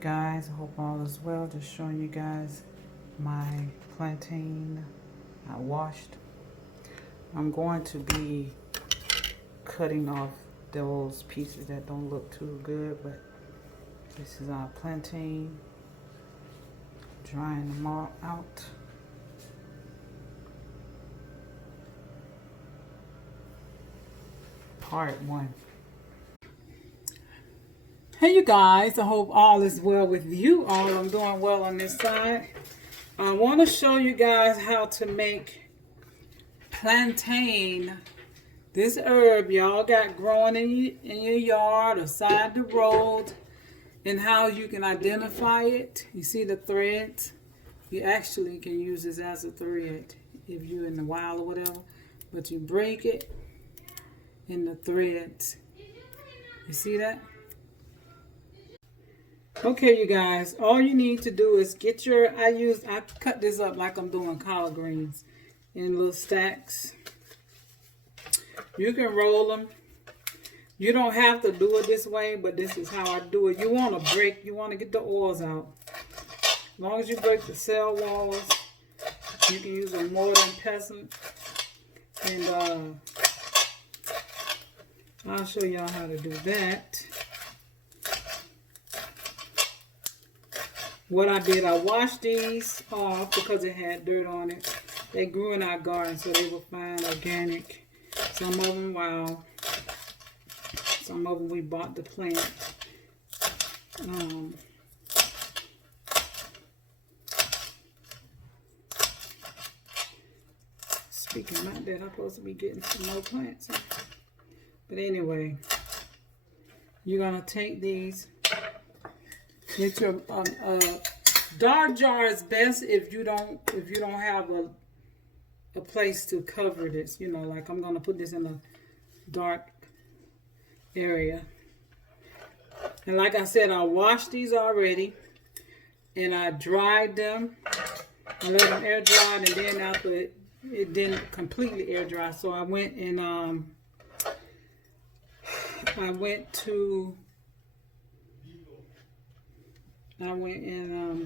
Guys, I hope all is well. Just showing you guys my plantain I washed. I'm going to be cutting off those pieces that don't look too good, but this is our plantain. Drying them all out. Part 1. Hey you guys, I hope all is well with you all. I'm doing well on this side. I want to show you guys how to make plantain. This herb y'all got growing in your yard or side the road, and how you can identify it. You see the threads? You actually can use this as a thread if you're in the wild or whatever, but you break it in the threads. You see that? Okay, you guys, all you need to do is get your, I cut this up like I'm doing collard greens in little stacks. You can roll them. You don't have to do it this way, but this is how I do it. You want to get the oils out. As long as you break the cell walls, you can use a mortar and pestle. And I'll show y'all how to do that. What I did, I washed these off because it had dirt on it. They grew in our garden, so they were fine, organic. Some of them wild. Some of them we bought the plant. Speaking about that, I'm supposed to be getting some more plants. But anyway, you're gonna take these. Get your dark jar is best if you don't have a place to cover this. You know, like I'm gonna put this in a dark area. And like I said, I washed these already, and I dried them. I let them air dry, and then after it didn't completely air dry, so I went and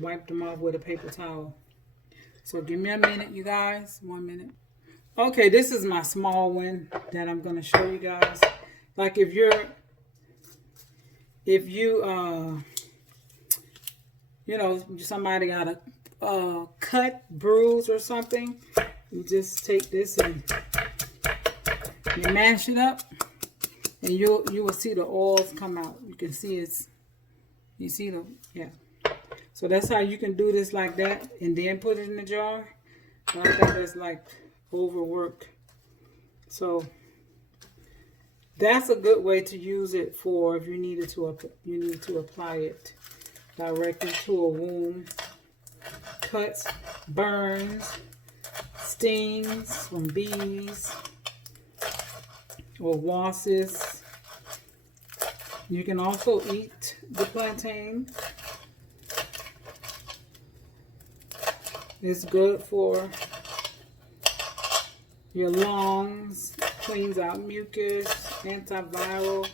wiped them off with a paper towel. So give me a minute, you guys. 1 minute. Okay, this is my small one that I'm going to show you guys. Like if you somebody got a cut, bruise or something, you just take this and you mash it up, and you will see the oils come out. You can see yeah. So that's how you can do this like that, and then put it in the jar. But I think that's like overwork. So that's a good way to use it for if you need to apply it directly to a wound. Cuts, burns, stings from bees or wasps. You can also eat the plantain. It's good for your lungs, cleans out mucus, antiviral.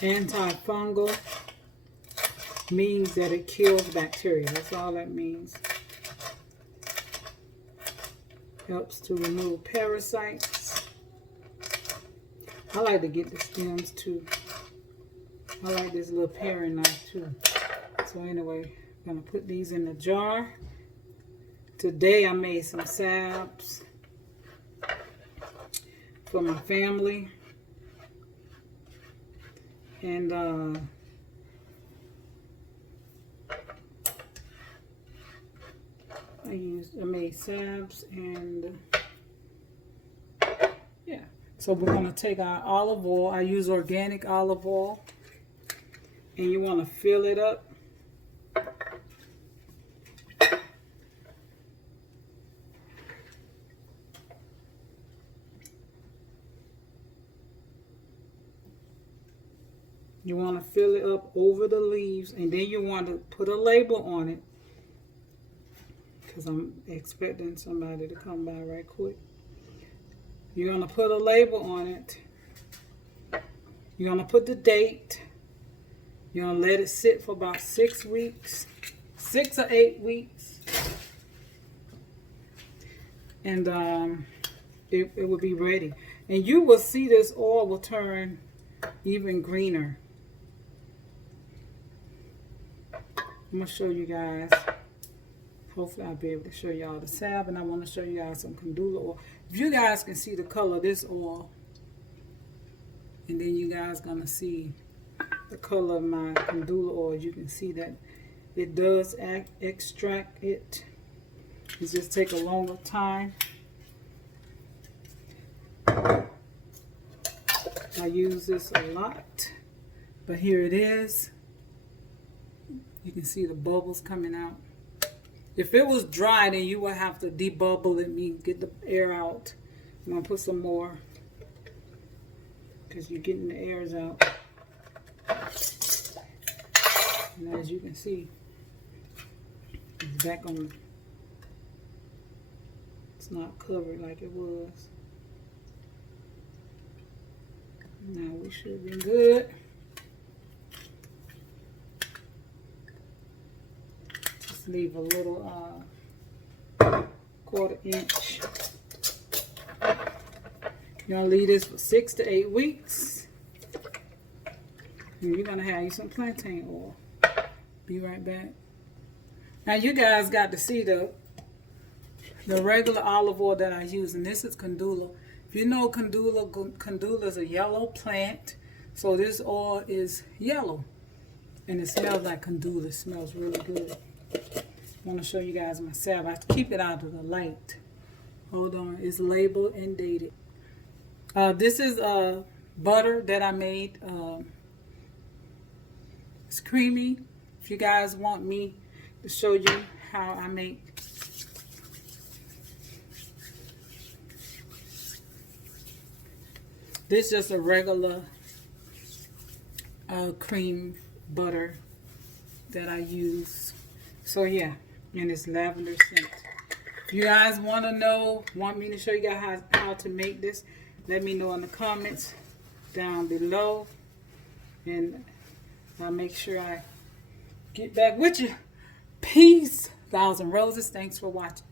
Antifungal means that it kills bacteria. That's all that means. Helps to remove parasites. I like to get the stems too. I like this little paring knife too. So anyway, I'm going to put these in the jar. Today I made some salves for my family. And I made salves, and yeah. So we're going to take our olive oil. I use organic olive oil. And you want to fill it up. You want to fill it up over the leaves, and then you want to put a label on it, because I'm expecting somebody to come by right quick. You're going to put a label on it. You're going to put the date. You're going to let it sit for about 6 weeks. 6 or 8 weeks. And it will be ready. And you will see this oil will turn even greener. I'm going to show you guys. Hopefully I'll be able to show y'all the salve. And I want to show you guys some candula oil. If you guys can see the color of this oil. And then you guys going to see the color of my candula oil. You can see that it does extract it. It just take a longer time. I use this a lot. But here it is. You can see the bubbles coming out. If it was dry, then you would have to debubble it and get the air out. I'm going to put some more because you're getting the airs out. And as you can see, it's back on. It's not covered like it was. Now we should be good. Leave a little 1/4 inch. You're gonna leave this for 6 to 8 weeks. And you're gonna have you some plantain oil. Be right back. Now you guys got to see the regular olive oil that I use, and this is candula. If you know candula is a yellow plant, so this oil is yellow, and it smells like candula. It smells really good. I want to show you guys my salve. I have to keep it out of the light. Hold on. It's labeled and dated. This is butter that I made. It's creamy. If you guys want me to show you how I make this, is just a regular cream butter that I use. So yeah, and it's lavender scent. If you guys want me to show you guys how to make this, let me know in the comments down below. And I'll make sure I get back with you. Peace. 1,000 roses. Thanks for watching.